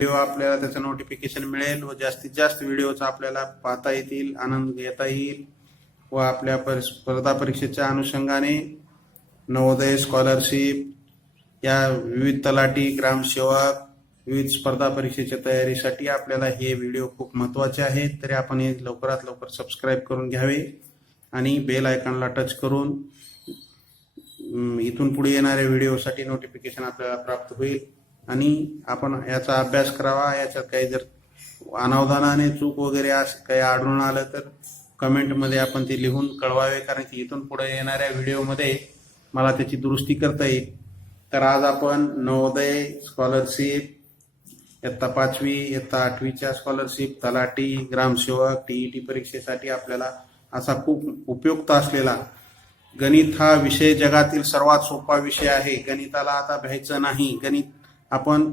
Video आपल्याला त्याचं notification मिळेल व जास्तीत जास्त व्हिडिओचा आपल्याला पाहता येतील, आनंद घेता येईल व आपल्या स्पर्धा परीक्षेच्या अनुषंगाने नवोदय स्कॉलरशिप या विविध तलाठी ग्रामसेवक विविध स्पर्धा परीक्षेच्या तयारीसाठी आपल्याला हे व्हिडिओ खूप महत्त्वाचे आहेत. तरी आपण हे लवकरात लवकर सबस्क्राईब करून घ्यावे आणि बेल आयकॉनला टच करून इथून पुढे येणाऱ्या व्हिडिओसाठी नोटिफिकेशन आपल्याला प्राप्त होईल आणि आपण याचा अभ्यास करावा. याच्यात काही जर अनावधानाने चूक वगैरे काही आढळून आलं तर कमेंटमध्ये आपण ते लिहून कळवावे, कारण की इथून पुढे येणाऱ्या व्हिडिओमध्ये मला त्याची दुरुस्ती करता येईल. तर आज आपण नवोदय स्कॉलरशिप इयत्ता 5वी इयत्ता 8वीच्या स्कॉलरशिप, तलाठी, ग्रामसेवक, टीईटी परीक्षेसाठी आपल्याला असा खूप उपयुक्त असलेला गणित हा विषय जगातील सर्वात सोपा विषय आहे. गणिताला आता भ्यायचं नाही. गणित आपण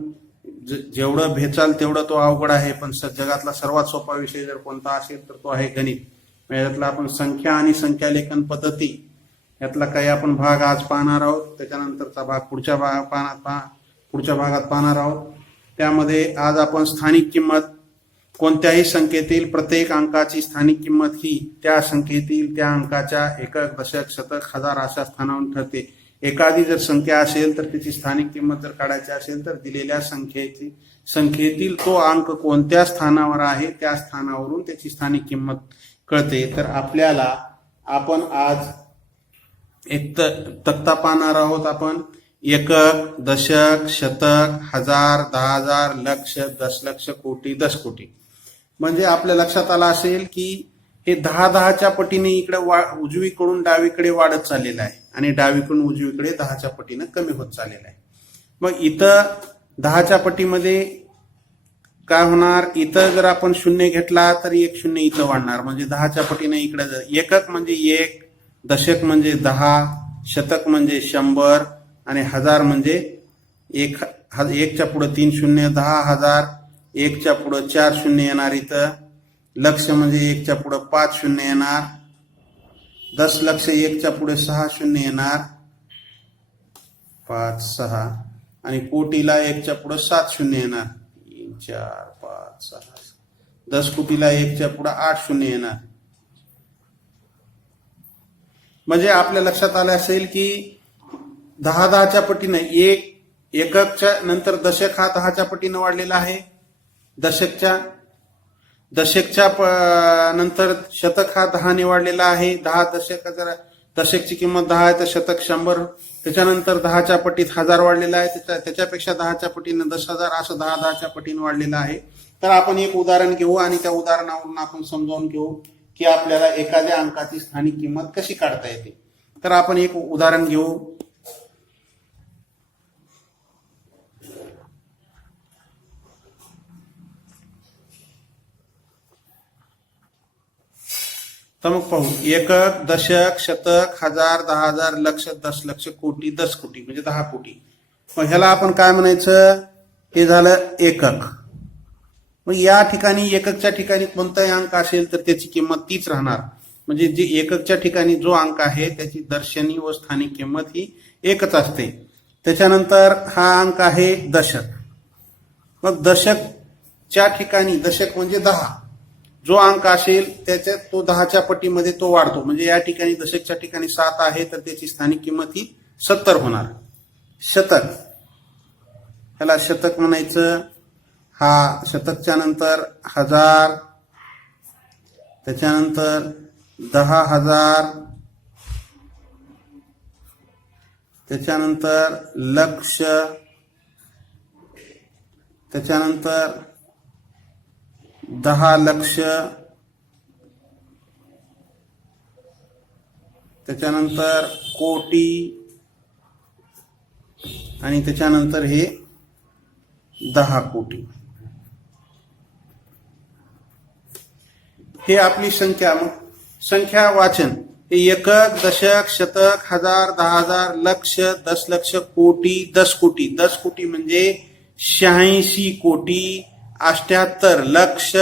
जेवढं भेचाल तेवढं तो अवघड आहे, पण जगातला सर्वात सोपा विषय जर कोणता असेल तर तो आहे गणित. यातला आपण संख्या आणि संख्यालेखन पद्धती यातला काही आपण भाग आज पाहणार आहोत. त्याच्यानंतरचा भाग पुढच्या भागात पाहणार आहोत. त्यामध्ये आज आपण स्थानिक किंमत, कोणत्याही संख्येतील प्रत्येक अंकाची स्थानिक किंमत ही त्या संख्येतील त्या अंकाच्या एकक, दशक, शतक, हजार अशा स्थानावरून ठरते. एखादी जर संख्या असेल तर त्याची स्थानिक किंमत जर काढायची असेल तर दिलेल्या संख्येतील तो अंक कोणत्या स्थानावर आहे त्या स्थानावरून त्याची स्थानिक किंमत कळते. तर आपण आज एक तक्ता पाहणार आहोत. आपण एकक, दशक, शतक, हजार, 10,000, लक्ष, दशलक्ष, कोटी, दशकोटी. म्हणजे आपल्या लक्षात आलं असेल की हे 10-10च्या पटीने इकडे उजवीकडून डावीकडे वाढत चाललेलं आहे आणि डावीकडून उजवीकडे 10च्या पटीने कमी होत चाललेलं आहे. मग इथं 10च्या पटीमध्ये काय होणार, इथं जर आपण शून्य घेतला तर एक शून्य इथं वाढणार, म्हणजे 10च्या पटीने इकडे. एकक म्हणजे 1, दशक म्हणजे 10, शतक म्हणजे 100 आणि हजार म्हणजे 1च्या पुढे 3 शून्य, 10,000. 1च्या पुढे 4 शून्य येणार इथं. लक्ष म्हणजे 1च्या पुढे 5 शून्य येणार. दशलक्ष 1च्या पुढे 6 शून्य येणार, 5, 6. आणि कोटीला 1च्या पुढे 7 शून्य येणार, 3, 4, 5, 6. दशकोटीला 1च्या पुढे 8 शून्य येणार. म्हणजे आपल्या लक्षात आलं असेल की 10-10च्या पटीने एककच्या नंतर दशक हा 10च्या पटीने वाढलेला आहे. दशकच्या नंतर शतक हा 10ने वाढलेला आहे. 10 दशक, जर दशकची किंमत 10 आहे तर शतक 100. त्याच्यानंतर 10च्या पटीत हजार वाढलेला आहे. त्याच्यापेक्षा 10च्या पटीने 10,000, असं 10-10च्या पटीने वाढलेलं आहे. तर आपण एक उदाहरण घेऊ आणि त्या उदाहरणावरून आपण समजावून घेऊ की आपल्याला एखाद्या अंकाची स्थानिक किंमत कशी काढता येते. तर आपण एक उदाहरण घेऊ. तर मग पाहू, एकक, दशक, शतक, हजार, 10,000, लक्ष, दशलक्ष, कोटी, दशकोटी म्हणजे 10 कोटी. मग ह्याला आपण काय म्हणायचं, हे झालं एकक. मग या ठिकाणी एककच्या ठिकाणी कोणताही अंक असेल तर त्याची किंमत तीच राहणार. म्हणजे जी एककच्या ठिकाणी जो अंक आहे त्याची दर्शनी व स्थानिक किंमत ही एकच असते. त्याच्यानंतर हा अंक आहे दशक. मग दशकच्या ठिकाणी, दशक म्हणजे 10, जो अंक असेल त्याच्यात तो 10च्या पटीमध्ये तो वाढतो. म्हणजे या ठिकाणी दशकच्या ठिकाणी 7 आहे तर त्याची स्थानिक किंमत ही 70 होणार. शतक, ह्याला शतक म्हणायचं. हा शतकच्या नंतर 1000, त्याच्यानंतर 10,000, त्याच्यानंतर लक्ष, त्याच्यानंतर 10 लक्ष, त्याच्यानंतर कोटी आणि त्याच्यानंतर हे 10 कोटी. हे आपली संख्या. मग संख्या वाचन हे एकक, दशक, शतक, हजार, 10,000, लक्ष, दशलक्ष, कोटी, दशकोटी. दशकोटी म्हणजे 86 कोटी 78 लक्ष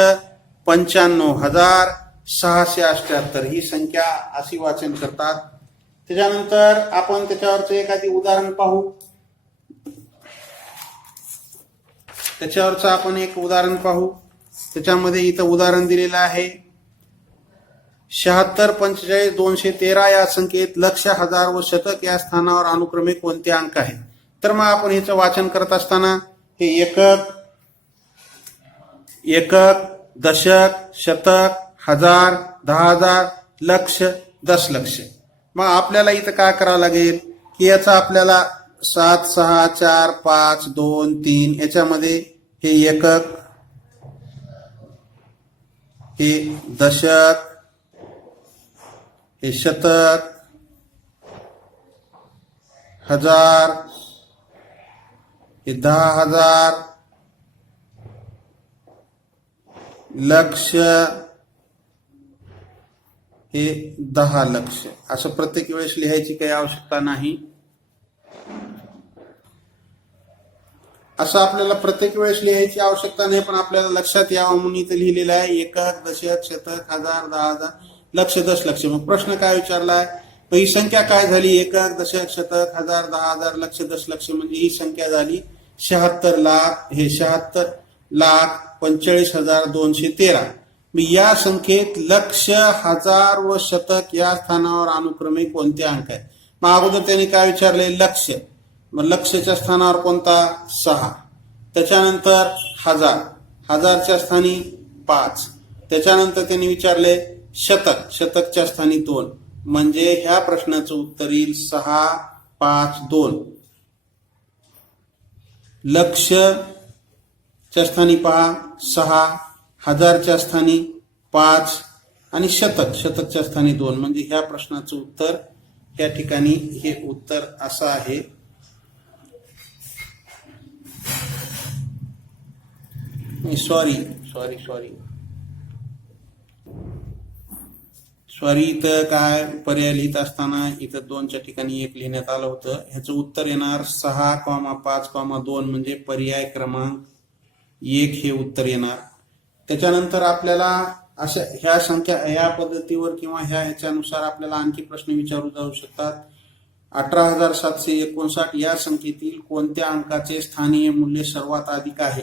95,678 ही संख्या अशी वाचन करतात. त्याच्यानंतर आपण त्याच्यावरचं एखादी उदाहरण पाहू. त्याच्यावरचं आपण एक उदाहरण पाहू. त्याच्यामध्ये इथं उदाहरण दिलेलं आहे. 76, 45, 213 या संख्येत लक्ष, हजार व शतक या स्थानावर अनुक्रमे कोणते अंक आहेत? तर मग आपण ह्याचं वाचन करत असताना हे एकक, दशक, शतक, हजार, 10,000, लक्ष, दशलक्ष. मग आपल्याला इथं काय करावं लागेल की याचा आपल्याला 7, 6, 4, 5, 2, 3 याच्यामध्ये हे एकक, हे दशक, हे शतक, हजार, हे 10,000, लक्ष, हे 10 लक्ष. असं प्रत्येक वेळेस लिहायची काही आवश्यकता नाही. असं आपल्याला प्रत्येक वेळेस लिहायची आवश्यकता नाही, पण आपल्याला लक्षात यावं म्हणून इथे लिहिलेलं आहे एकक, दशक, शतक, हजार, 10,000, लक्ष, दशलक्ष. मग प्रश्न काय विचारलाय? ही संख्या काय झाली? एकक, दशक, शतक, हजार, 10,000, लक्ष, दशलक्ष. म्हणजे ही संख्या झाली 76 लाख. हे 76,45,213. मग या संख्येत लक्ष, हजार व शतक या स्थानावर अनुक्रमे कोणते अंक आहेत? मग अगोदर त्यांनी काय विचारले? लक्ष. मग लक्षच्या स्थानावर कोणता? 6. त्याच्यानंतर हजार, हजारच्या स्थानी 5. त्याच्यानंतर त्यांनी विचारले शतक, शतकच्या स्थानी 2. म्हणजे ह्या प्रश्नाचं उत्तर येईल 6, 5, 2. लक्षच्या स्थानी पहा 6, हजारच्या स्थानी 5 आणि शतक, शतकच्या स्थानी 2. म्हणजे ह्या प्रश्नाचं उत्तर या ठिकाणी हे उत्तर असं आहे. सॉरी इथं काय पर्याय लिहित असताना इथं 2च्या ठिकाणी 1 लिहिण्यात आलं होतं. ह्याचं उत्तर येणार 6,5,2 म्हणजे पर्याय क्रमांक 1 हे उत्तर येणार. त्याच्यानंतर आपल्याला अशा ह्या संख्या ह्या पद्धतीवर किंवा ह्याच्यानुसार आपल्याला आणखी प्रश्न विचारू जाऊ शकतात. 18,759 या संख्येतील कोणत्या अंकाचे स्थानीय मूल्य सर्वात अधिक आहे?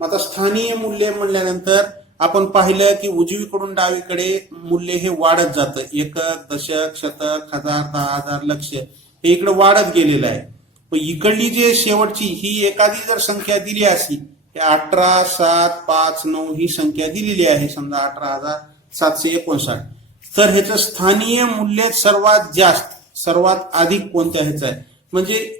आता स्थानीय मूल्य म्हणल्यानंतर आपण पाहिलं की उजवीकडून डावीकडे मूल्य हे वाढत जातं. एकक, दशक, शतक, हजार, 10,000, लक्ष हे इकडे वाढत गेलेलं आहे. पण इकडली जे शेवटची ही एखादी जर संख्या दिली असती, 18, 7, 5, 9 ही संख्या दिलेली आहे, समजा 18,759, तर ह्याचं स्थानीय मूल्य सर्वात जास्त, सर्वात अधिक कोणत्या ह्याचं आहे? म्हणजे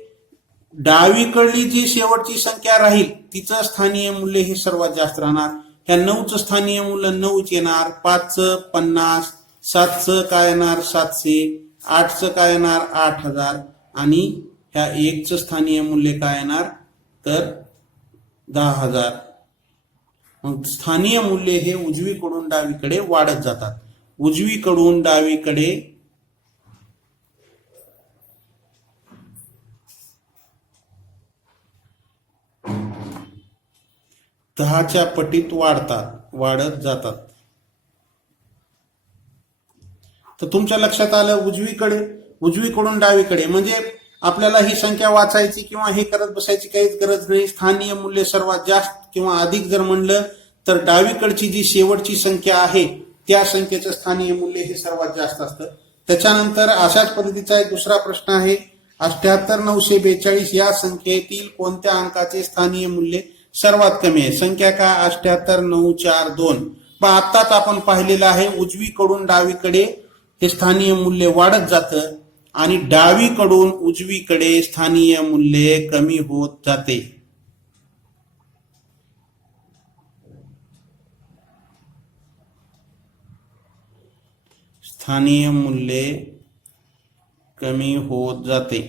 डावीकडली जी शेवटची संख्या राहील तिचं स्थानीय मूल्य हे सर्वात जास्त राहणार. ह्या 9चं स्थानीय मूल्य 9च येणार, 5चं 50, 7चं काय येणार 700, 8चं काय येणार 8,000 आणि ह्या 1चं स्थानीय मूल्य काय येणार तर 10,000. मग स्थानीय मूल्य हे उजवीकडून डावीकडे वाढत जातात. उजवीकडून डावीकडे 10च्या पटीत वाढत जातात. तर तुमच्या लक्षात आलं उजवीकडून डावीकडे म्हणजे आपल्याला ही संख्या वाचायची किंवा हे करत बसायची काहीच गरज नाही. स्थानीय मूल्य सर्वात जास्त किंवा अधिक जर म्हणलं तर डावीकडची जी शेवटची संख्या आहे त्या संख्येचं स्थानीय मूल्य हे सर्वात जास्त असतं. त्याच्यानंतर अशाच पद्धतीचा एक दुसरा प्रश्न आहे. 78,942 या संख्येतील कोणत्या अंकाचे स्थानीय मूल्य सर्वात कमी आहे? संख्या काय 78,942. पण आत्ताच आपण पाहिलेलं आहे उजवीकडून डावीकडे हे स्थानीय मूल्य वाढत जातं आणि डावीकडून उजवीकडे स्थानीय मूल्य कमी होत जाते. स्थानीय मूल्य कमी होत जाते.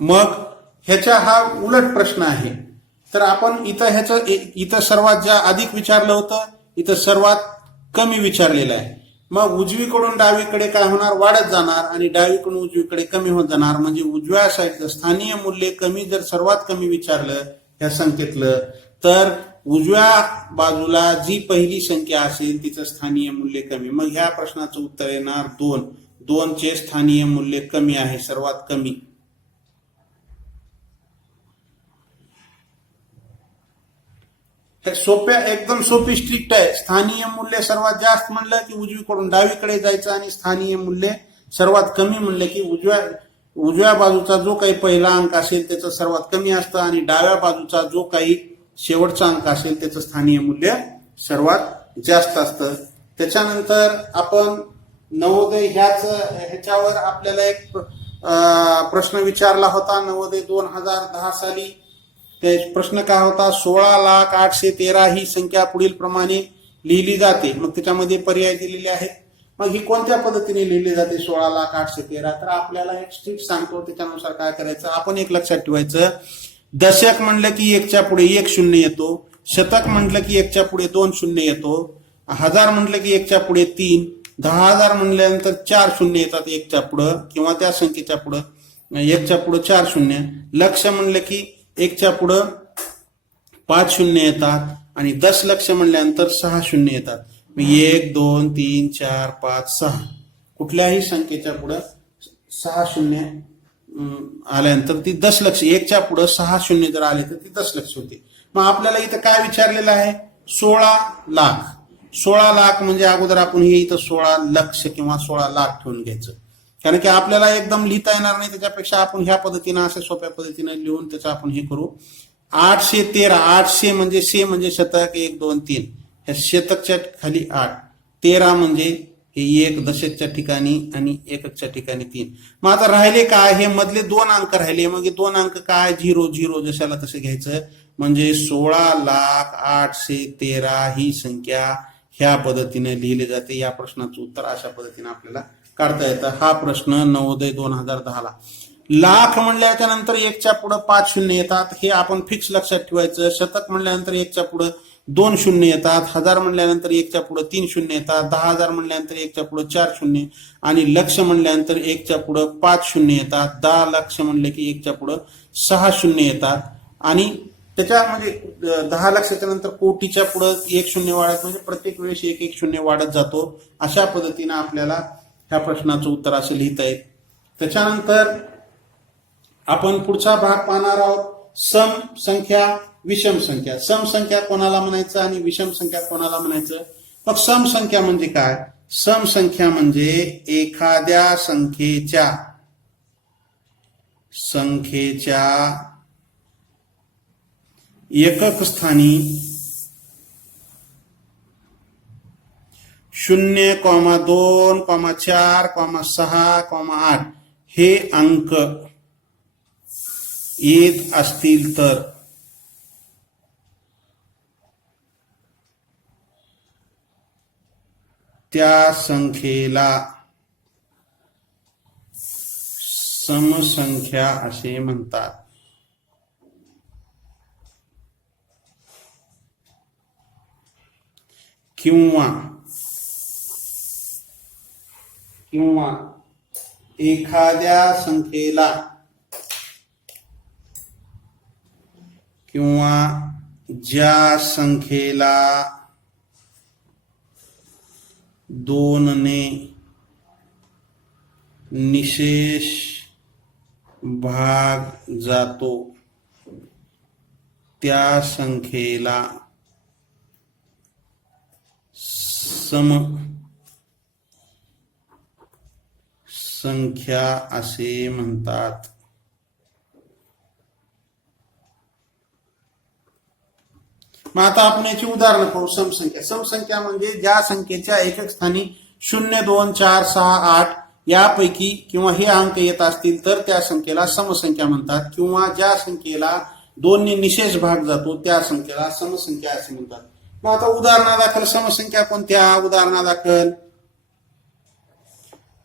मग ह्याचा हा उलट प्रश्न आहे. तर आपण इथं सर्वात ज्या अधिक विचारलं होतं इथं सर्वात कमी विचारलेलं आहे. मग उजवीकडून डावीकडे काय होणार वाढत जाणार आणि डावीकडून उजवीकडे कमी होत जाणार. म्हणजे उजव्या साईडचं स्थानीय मूल्य कमी जर सर्वात कमी विचारलं या संख्येतलं तर उजव्या बाजूला जी पहिली संख्या असेल तिचं स्थानीय मूल्य कमी. मग ह्या प्रश्नाचं उत्तर येणार 2. 2चे स्थानीय मूल्य कमी आहे सर्वात कमी. सोप्या एकदम सोपी स्ट्रिक्ट आहे. स्थानीय मूल्य सर्वात जास्त म्हणलं की उजवीकडून डावीकडे जायचं आणि स्थानीय मूल्य सर्वात कमी म्हणलं की उजव्या बाजूचा जो काही पहिला अंक असेल त्याचं सर्वात कमी असतं आणि डाव्या बाजूचा जो काही शेवटचा अंक असेल त्याचं स्थानीय मूल्य सर्वात जास्त असतं. त्याच्यानंतर आपण नवोदय ह्याच्यावर आपल्याला एक प्रश्न विचारला होता. नवोदय 2010 साली ते प्रश्न काय होता, 16,08,13 ही संख्या पुढील प्रमाणे लिहिली जाते. मग त्याच्यामध्ये पर्याय दिलेले आहेत. मग ही कोणत्या पद्धतीने लिहिली जाते 16,08,13? तर आपल्याला एक स्ट्रिक्ट सांगतो, त्याच्यानुसार काय करायचं आपण एक लक्षात ठेवायचं. दशक म्हणलं की एकच्या पुढे 1 शून्य येतो, शतक म्हटलं की एकच्या पुढे 2 शून्य येतो, हजार म्हटलं की एकच्या पुढे 3, 10,000 म्हणल्यानंतर 4 शून्य येतात एकच्या पुढं किंवा त्या संख्येच्या पुढं एकच्या पुढं 4 शून्य. लक्ष म्हणलं की एकच्या पुढं 5 शून्य येतात आणि दशलक्ष म्हणल्यानंतर 6 शून्य येतात. 1 2 3 4 5 6 कुठल्याही संख्येच्या पुढं 6 शून्य आल्यानंतर ती दशलक्ष. एकच्या पुढं 6 शून्य जर आले तर ती दशलक्ष होते. मग आपल्याला इथं काय विचारलेलं आहे, 16 लाख. 16 लाख म्हणजे अगोदर आपण हे इथं 16 लक्ष किंवा 16 लाख ठेवून घ्यायचं, कारण की आपल्याला एकदम लिहिता येणार नाही. त्याच्यापेक्षा आपण ह्या पद्धतीनं अशा सोप्या पद्धतीने लिहून त्याचं आपण हे करू. 813, 800 म्हणजे म्हणजे शतक 1 2 3, ह्या शतकच्या खाली 8, 13 म्हणजे हे 1 दशकच्या ठिकाणी आणि एककच्या ठिकाणी 3. मग आता राहिले काय, हे मधले 2 अंक राहिले. मग हे 2 अंक काय, 0 0 जशाला तसे घ्यायचं. म्हणजे 16,08,13 ही संख्या ह्या पद्धतीने लिहिली जाते. या प्रश्नाचं उत्तर अशा पद्धतीने आपल्याला काढता येतं. हा प्रश्न नवोदय 2010 ला. लाख म्हणल्याच्या नंतर एकच्या पुढे 5 शून्य येतात, हे आपण फिक्स लक्षात ठेवायचं. शतक म्हणल्यानंतर एकच्या पुढे 2 शून्य येतात, हजार म्हणल्यानंतर एकच्या पुढे 3 शून्य येतात, 10,000 म्हणल्यानंतर एकच्या पुढे 4 शून्य आणि लक्ष म्हणल्यानंतर एकच्या पुढे 5 शून्य येतात. 10 लक्ष म्हणले की एकच्या पुढे 6 शून्य येतात आणि त्याच्या म्हणजे 10 लक्षाच्या नंतर कोटीच्या पुढे 1 शून्य वाढत, म्हणजे प्रत्येक वेळेस 1 1 शून्य वाढत जातो. अशा पद्धतीने आपल्याला ह्या प्रश्नाचं उत्तर असं लिहिता येईल. त्याच्यानंतर आपण पुढचा भाग पाहणार आहोत, सम संख्या विषम संख्या. सम संख्या कोणाला म्हणायचं आणि विषम संख्या कोणाला म्हणायचं. मग सम संख्या म्हणजे काय, सम संख्या म्हणजे एखाद्या संख्येच्या एकक स्थानी 0, 2, 4, 6, 8 हे अंक येत असतील तर त्या संख्येला समसंख्या असे म्हणतात. किंवा एखाद्या संख्येला किंवा ज्या संख्येला 2 ने निशेष भाग जातो त्या संख्येला सम संख्या असे म्हणतात. मग आता आपण याची उदाहरणं पाहू. समसंख्या. समसंख्या म्हणजे ज्या संख्येच्या एकक स्थानी 0, 2, 4, 6, 8 यापैकी किंवा हे अंक येत असतील तर त्या संख्येला समसंख्या म्हणतात. किंवा ज्या संख्येला 2 ने निशेष भाग जातो त्या संख्येला समसंख्या असे म्हणतात. मग आता उदाहरणादाखल समसंख्या कोणत्या. उदाहरणादाखल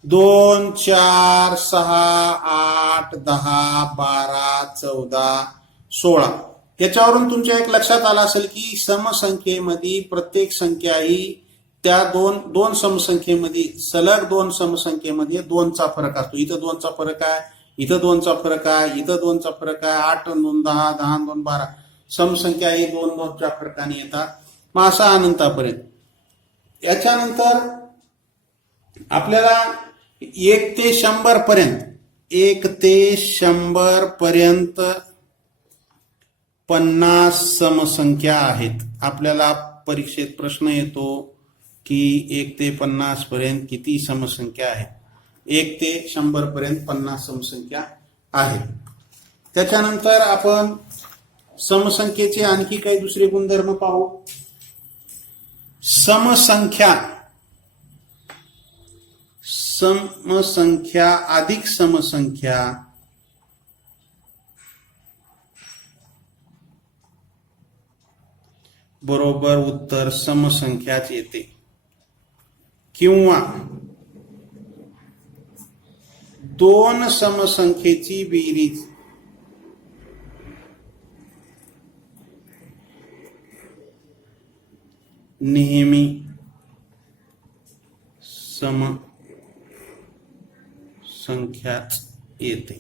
2, 4, 6, 8, 10, 12, 14, 16 याच्यावरून तुमच्या एक लक्षात आलं असेल की समसंख्येमध्ये प्रत्येक संख्या ही त्या दोन समसंख्येमध्ये सलग 2 समसंख्येमध्ये 2चा फरक असतो. इथं 2चा फरक आहे, इथं 2चा फरक आहे, इथं 2चा फरक आहे. 8 आणि 2 10, 10 आणि 2 12 समसंख्या ही 2च्या फरकाने येतात. मग असा अनंतापर्यंत. याच्यानंतर आपल्याला 1 ते 100 पर्यंत 50 समसंख्या आहेत. आपल्याला परीक्षेत प्रश्न येतो की 1 ते 50 पर्यंत किती समसंख्या आहेत. 1 ते 100 पर्यंत 50 समसंख्या आहेत. त्याच्यानंतर आपण समसंख्येचे आणखी काही दुसरे गुणधर्म पाहू. समसंख्या अधिक समसंख्या बरोबर उत्तर समसंख्याच येते. किंवा दोन समसंख्येची बेरीज नेहमी समसंख्याच येते.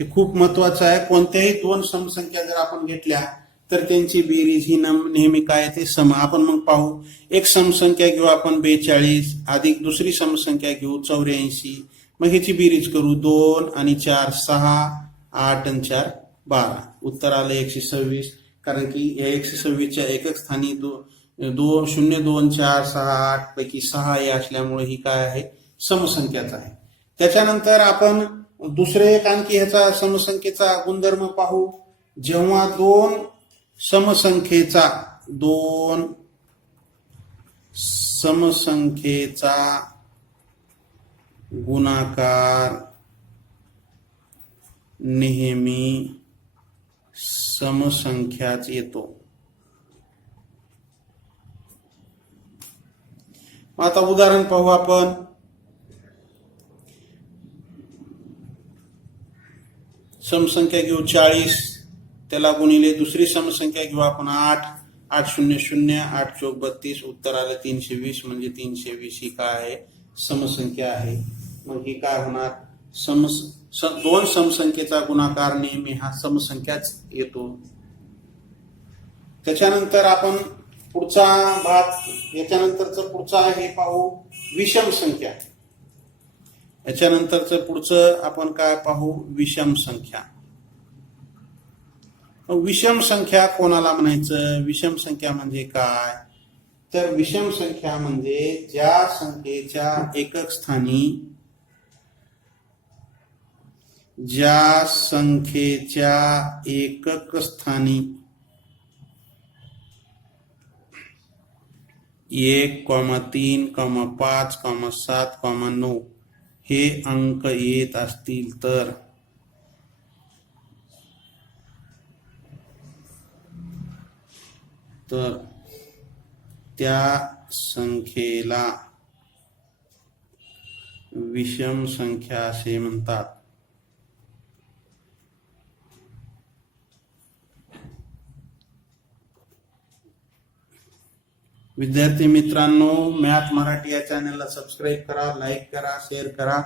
हे खूप महत्वाचं आहे. कोणत्याही दोन समसंख्या जर आपण घेतल्या तर त्यांची बेरीज ही नेहमी काय येते, सम. आपण मग पाहू. एक समसंख्या घेऊ आपण 42 अधिक दुसरी समसंख्या घेऊ 84. मग ह्याची बेरीज करू. 2 आणि 4 6, 8 आणि 4 12. उत्तर आलं 126. कारण की या 126च्या एकक स्थानी 0 2 4 6 8 पैकी 6 हे असल्यामुळे ही काय आहे, समसंख्याच आहे. त्याच्यानंतर आपण दुसरे एक आणखी ह्याचा समसंख्येचा गुणधर्म पाहू. जेव्हा दोन समसंख्येचा गुणाकार नेहमी समसंख्याच येतो. आता उदाहरण पाहू आपण. समसंख्या घेऊ 40, त्याला गुणिले दुसरी समसंख्या घेऊ आपण 8 8 0 0 8 चौक 32. उत्तर आलं 320. म्हणजे 320 ही काय आहे, समसंख्या आहे. मग ही काय होणार, दोन समसंख्येचा गुणाकार नेहमी हा समसंख्याच येतो. त्याच्यानंतर आपण पुढचा भाग, याच्यानंतरचं पुढचं आहे हे पाहू, विषम संख्या. याच्यानंतरचं पुढचं आपण काय पाहू, विषम संख्या. विषम संख्या कोणाला म्हणायचं? विषम संख्या म्हणजे काय, तर विषम संख्या म्हणजे ज्या संख्येच्या एकक स्थानी 1, 3, 5, 7, 9 हे अंक येत असतील तर त्या संख्येला विषम संख्या असे म्हणतात. विद्यार्थी मित्रांनो, मॅथ मराठी या चॅनलला सबस्क्राईब करा, लाईक करा, शेअर करा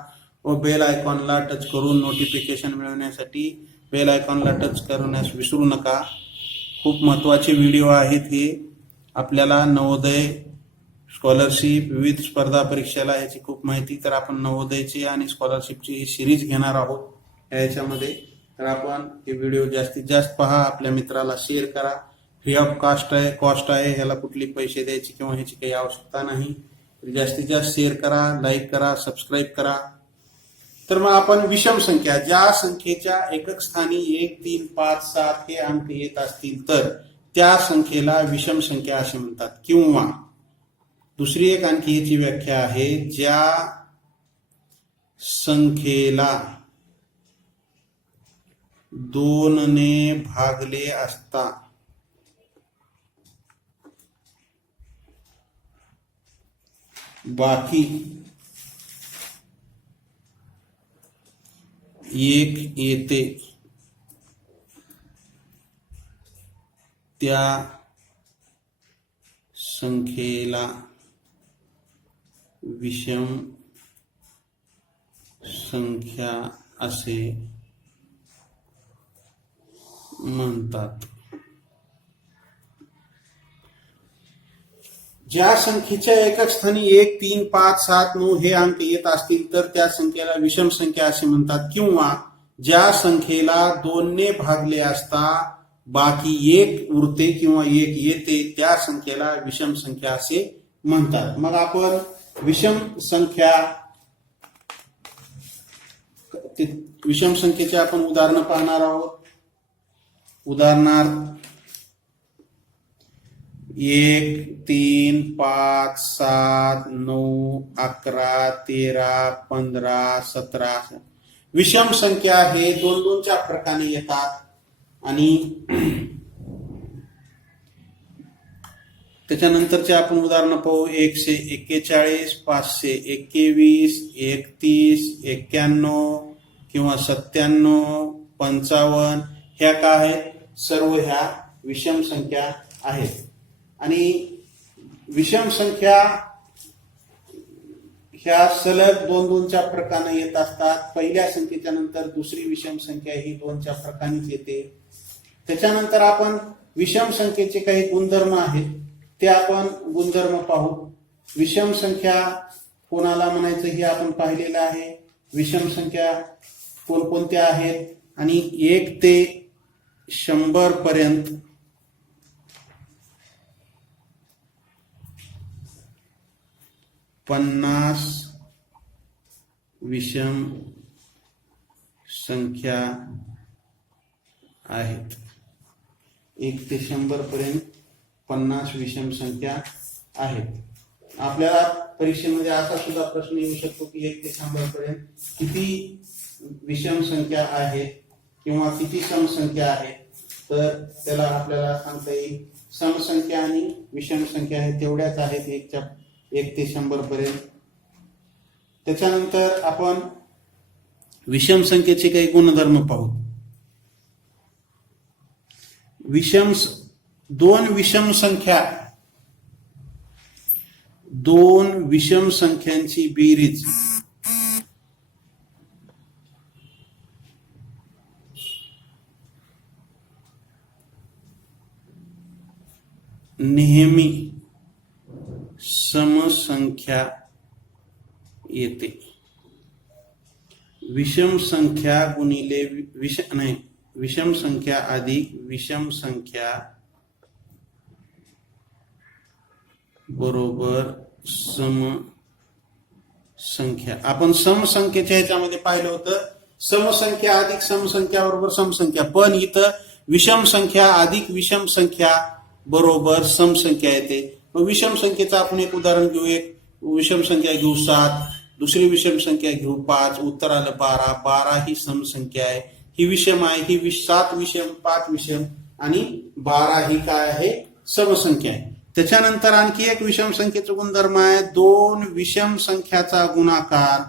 व बेल आयकॉनला टच करून नोटिफिकेशन मिळवण्यासाठी बेल आयकॉनला टच करण्यास विसरू नका. खूप महत्त्वाचे व्हिडिओ आहेत हे. आपल्याला नवोदय, स्कॉलरशिप, विविध स्पर्धा परीक्षेला याची खूप माहिती, तर आपण नवोदयची आणि स्कॉलरशिपची ही सिरीज घेणार आहोत याच्यामध्ये. तर आपण हे व्हिडिओ जास्तीत जास्त पहा, आपल्या मित्राला शेअर करा. फ्री ऑफ कॉस्ट आहे, ह्याला कुठली पैसे द्यायची किंवा ह्याची काही आवश्यकता नाही. जास्तीत जास्त शेअर करा, लाईक करा, सबस्क्राईब करा. तर मग आपण विषम संख्या, ज्या संख्येच्या एकक स्थानी 1, 3, 5, 7 हे अंक येत असतील तर त्या संख्येला विषम संख्या असे म्हणतात. किंवा दुसरी एक आणखी याची व्याख्या आहे, ज्या संख्येला 2 ने भागले असता बाकी 1 येते त्या संख्येला विषम संख्या असे म्हणतात. ज्या संख्येच्या एकक स्थानी 1, 3, 5, 7, 9 हे अंक येत असतील तर त्या संख्येला विषम संख्या असे म्हणतात. किंवा ज्या संख्येला 2 ने भागले असता बाकी एक उरते किंवा एक येते त्या संख्येला विषम संख्या असे म्हणतात. मग आपण विषम संख्येचे आपण उदाहरणं पाहणार आहोत. उदाहरणार्थ 1, 3, 5, 7, 9, 11, 13, 15, 17 विषम संख्या हे 2-2च्या फरकाने येतात आणि त्याच्यानंतरचे आपण उदाहरण पाहू. 141, 521, 31, 91 किंवा 97, 55 ह्या काय आहेत, सर्व ह्या विषम संख्या आहेत. आणि विषम संख्या ह्या सलग 2-2च्या फरकाने येत असतात. पहिल्या संख्येच्या नंतर दुसरी विषम संख्या ही 2च्या फरकानेच येते. त्याच्यानंतर आपण विषम संख्येचे काही गुणधर्म आहेत ते आपण गुणधर्म पाहू. विषम संख्या कोणाला म्हणायचं हे आपण पाहिलेलं आहे. विषम संख्या कोणकोणत्या आहेत आणि 1 ते 100 पर्यंत पन्नास विषम संख्या आहेत. 1 ते 100 पर्यंत 50 विषम संख्या आहेत. आपल्याला परीक्षेमध्ये असा सुद्धा प्रश्न येऊ शकतो की 1 ते 100 पर्यंत किती विषम संख्या आहेत किंवा किती समसंख्या आहेत. तर त्याला आपल्याला सांगता येईल समसंख्या आणि विषम संख्या आहेत तेवढ्याच आहेत 1 ते 100 पर्यंत. त्याच्यानंतर आपण विषम संख्येचे काही गुणधर्म पाहू. दोन विषम संख्यांची बेरीज नेहमी समसंख्या येते. विषम संख्या गुणिले विषम संख्या अधिक विषम संख्या बरोबर समसंख्या. आपण समसंख्येच्या ह्याच्यामध्ये पाहिलं होतं समसंख्या अधिक समसंख्या बरोबर समसंख्या, पण इथं विषम संख्या अधिक विषम संख्या बरोबर समसंख्या येते. मग विषम संख्येचं आपण एक उदाहरण घेऊ. एक विषम संख्या घेऊ 7, दुसरी विषम संख्या घेऊ 5, उत्तर आलं 12. 12 ही समसंख्या आहे, ही विषम आहे. ही 7 विषम, 5 विषम आणि 12 ही काय आहे, समसंख्या आहे. त्याच्यानंतर आणखी एक विषम संख्येचा गुणधर्म आहे 2 विषम संख्याचा गुणाकार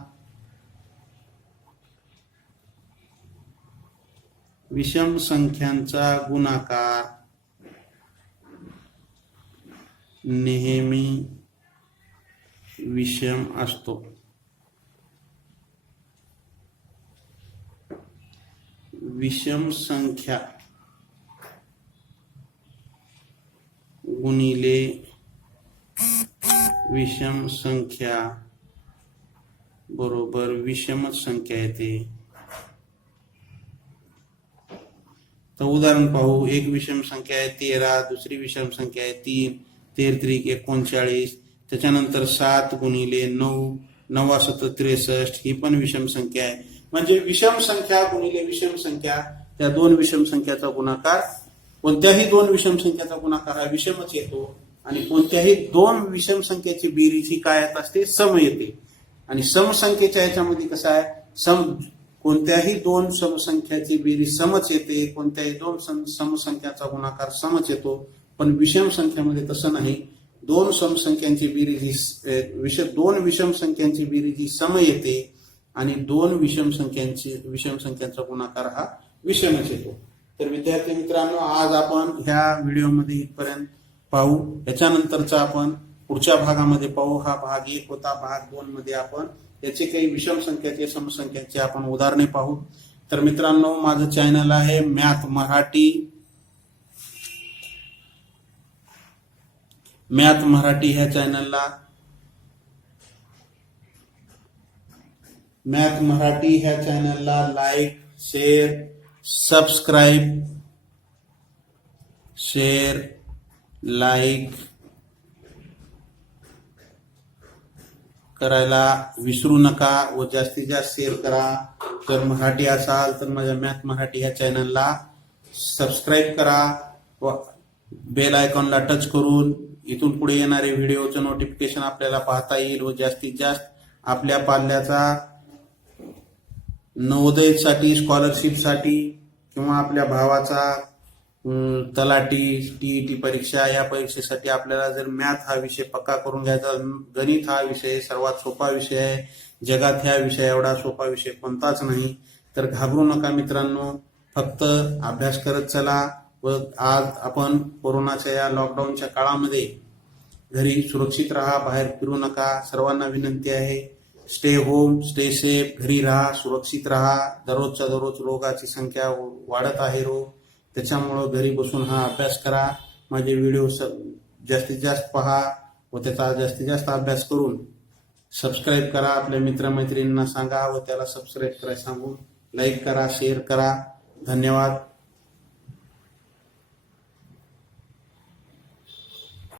विषम संख्यांचा गुणाकार नेहमी विषम असतो. विषम संख्या गुणिले विषम संख्या बरोबर विषमच संख्या येते. तर उदाहरण पाहू. एक विषम संख्या आहे 13, दुसरी विषम संख्या आहे 3, 13 त्रिक 39. त्याच्यानंतर 7 गुणिले 9, 9 7 63 ही पण विषम संख्या आहे. म्हणजे विषम संख्या गुणिले विषम संख्या, त्या 2 विषम संख्याचा गुणाकार, कोणत्याही 2 विषम संख्याचा गुणाकार हा विषमच येतो. आणि कोणत्याही 2 विषम संख्येची बेरीज ही काय येत असते, सम येते. आणि समसंख्येच्या ह्याच्यामध्ये कसं आहे, कोणत्याही 2 समसंख्याची बेरीज समच येते, कोणत्याही 2 समसंख्याचा गुणाकार समच येतो. पण विषम संख्यामध्ये तसं नाही. 2 समसंख्यांची बेरीज ही 2 विषम संख्यांची बेरीज ही सम येते आणि 2 विषम संख्यांचा गुणाकार हा विषमच येतो. तर विद्यार्थी मित्रांनो, आज आपण ह्या व्हिडिओमध्ये इथपर्यंत पाहू. याच्यानंतरचा आपण पुढच्या भागामध्ये पाहू. हा भाग 1 होता. भाग 2 मध्ये आपण याचे काही विषम संख्याचे समसंख्याचे आपण उदाहरणे पाहू. तर मित्रांनो, माझं चॅनल आहे मॅथ मराठी. मॅथ मराठी ह्या चॅनलला like, share, subscribe share, like करायला विसरू नका व जास्तीत जास्त शेअर करा. जर मराठी असाल तर माझ्या मॅथ मराठी या चॅनलला सबस्क्राईब करा व बेल आयकॉनला टच करून इथून पुढे येणारे व्हिडिओचं नोटिफिकेशन आपल्याला पाहता येईल व जास्तीत जास्त आपल्या पाल्याचा नवोदयसाठी, स्कॉलरशिपसाठी किंवा आपल्या भावाचा तलाठी, टीईटी परीक्षा या परीक्षेसाठी आपल्याला जर मॅथ हा विषय पक्का करून घ्यायचा, गणित हा विषय सर्वात सोपा विषय आहे. जगात ह्या विषय एवढा सोपा विषय कोणताच नाही. तर घाबरू नका मित्रांनो, फक्त अभ्यास करत चला. व आज आपण कोरोनाच्या या लॉकडाऊनच्या काळामध्ये घरी सुरक्षित राहा, बाहेर फिरू नका. सर्वांना विनंती आहे, स्टे होम, स्टे सेफ, घरी राहा, सुरक्षित राहा. दररोजच्या दररोज रोगाची संख्या वाढत आहे. त्याच्यामुळं घरी बसून हा अभ्यास करा. माझे व्हिडिओ जास्तीत जास्त पहा व त्याचा जास्तीत जास्त अभ्यास करून सबस्क्राईब करा. आपल्या मित्रमैत्रिणींना सांगा व त्याला सबस्क्राईब करायला सांगून लाईक करा, शेअर करा. धन्यवाद.